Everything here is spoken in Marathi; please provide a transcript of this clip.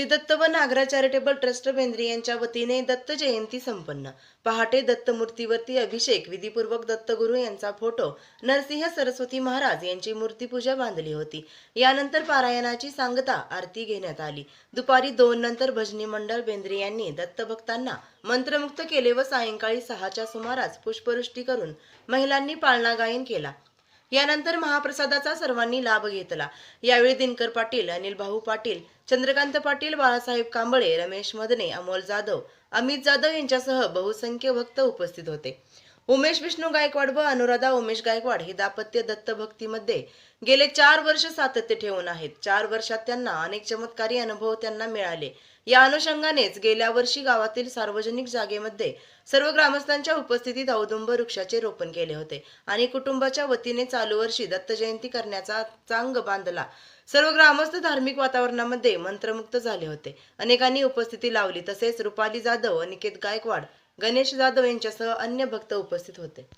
श्री दत्त व नागरा चॅरिटेबल ट्रस्ट बेंद्री यांच्या वतीने दत्त जयंती संपन्न। पहाटे दत्त मूर्तीवरती अभिषेक विधीपूर्वक दत्तगुरु यांचा फोटो नरसिंह सरस्वती महाराज यांची मूर्तीपूजा बांधली होती। यानंतर पारायणाची सांगता आरती घेण्यात आली। दुपारी 2 नंतर भजनी मंडळ बेंद्री यांनी दत्त भक्तांना मंत्रमुक्त केले व सायंकाळी 6च्या सुमारास पुष्पवृष्टी करून महिलांनी पाळणा गायन केला। यानंतर महाप्रसादाचा सर्वांनी लाभ घेतला। यावेळी दिनकर पाटील, अनिल भाऊ पाटील, चंद्रकांत पाटील, बाळासाहेब कांबळे, रमेश मदने, अमोल जाधव, अमित जाधव यांच्यासह बहुसंख्य भक्त उपस्थित होते। उमेश विष्णू गायकवाड व अनुराधा उमेश गायकवाड हे दाम्पत्य दत्त भक्तीमध्ये गेले 4 वर्ष सातत्य ठेवून आहेत। 4 वर्षात त्यांना अनेक चमत्कारी अनुभव त्यांना मिळाले। या अनुषंगानेच गेल्या वर्षी गावातील सार्वजनिक जागेमध्ये सर्व ग्रामस्थांच्या उपस्थितीत औदुंब वृक्षाचे रोपण केले होते आणि कुटुंबाच्या वतीने चालू वर्षी दत्त जयंती करण्याचा चांग बांधला। सर्व ग्रामस्थ धार्मिक वातावरणामध्ये मंत्रमुक्त झाले होते। अनेकांनी उपस्थिती लावली। तसेच रुपाली जाधव, अनिकेत गायकवाड, गणेश जाधव यांच्यासह अन्य भक्त उपस्थित होते।